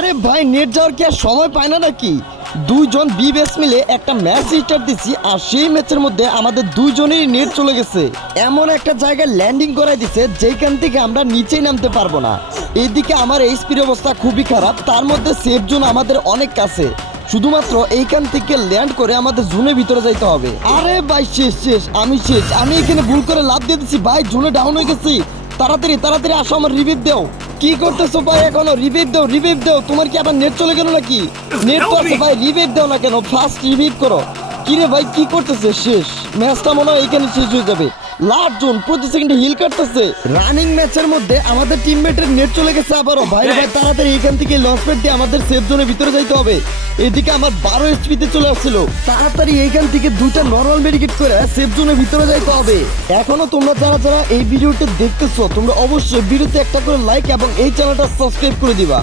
আরে ভাই, নেট যাওয়ার কি আর সময় পায় না নাকি? দুইজন বি বেস মিলে একটা ম্যাচ স্টার্ট দিছি আর সেই ম্যাচের মধ্যে আমাদের দুইজনেরই নেট চলে গেছে। এমন একটা জায়গায় ল্যান্ডিং করাই দিছে, যেখান থেকে আমরা নিচেই নামতে পারব না। এইদিকে আমার এই স্পিড অবস্থা খুবই খারাপ, তার মধ্যে সেফ জোন আমাদের অনেক কাছে। শুধুমাত্র এইখান থেকে ল্যান্ড করে আমাদের জোনের ভিতরে যাইতে হবে। আরে ভাই, শেষ শেষ, আমি শেষ, আমি এখানে ভুল করে লাভ দিয়ে দিচ্ছি ভাই, জোনে ডাউন হয়ে গেছি। তাড়াতাড়ি তাড়াতাড়ি আসো, আমার রিভিভ দাও। কি করতেছো ভাই এখনও? রিভিভ দাও রিভিভ দাও। তোমার কি আবার নেট চলে গেল নাকি? নেট তো আছে ভাই রিভিভ দাও না কেন? ফার্স্ট রিভিভ করো। কি রে ভাই কি করতেছে? শেষ। ম্যাচটা মনে হয় এখানে শেষ হয়ে যাবে। লাস্ট জোন প্রতি সেকেন্ডে হিল কাটতেছে। রানিং ম্যাচের মধ্যে আমাদের টিমমেটের নেট চলে গেছে আবারও। ভাই ভাই তাড়াতাড়ি এখান থেকে লঞ্চ প্যাড দিয়ে আমাদের সেফ জোনের ভিতরে যাইতে হবে। এদিকে আমার বারো এইচপি তে চলে আসছিল। তাড়াতাড়ি এইখান থেকে দুইটা নর্মাল মেডিকেট করে সেফ জোনের ভিতরে যাইতে হবে। এখনও তোমরা যারা যারা এই ভিডিওটা দেখতেছো তোমরা অবশ্যই ভিডিওতে একটা করে লাইক এবং এই চ্যানেলটা সাবস্ক্রাইব করে দিবা।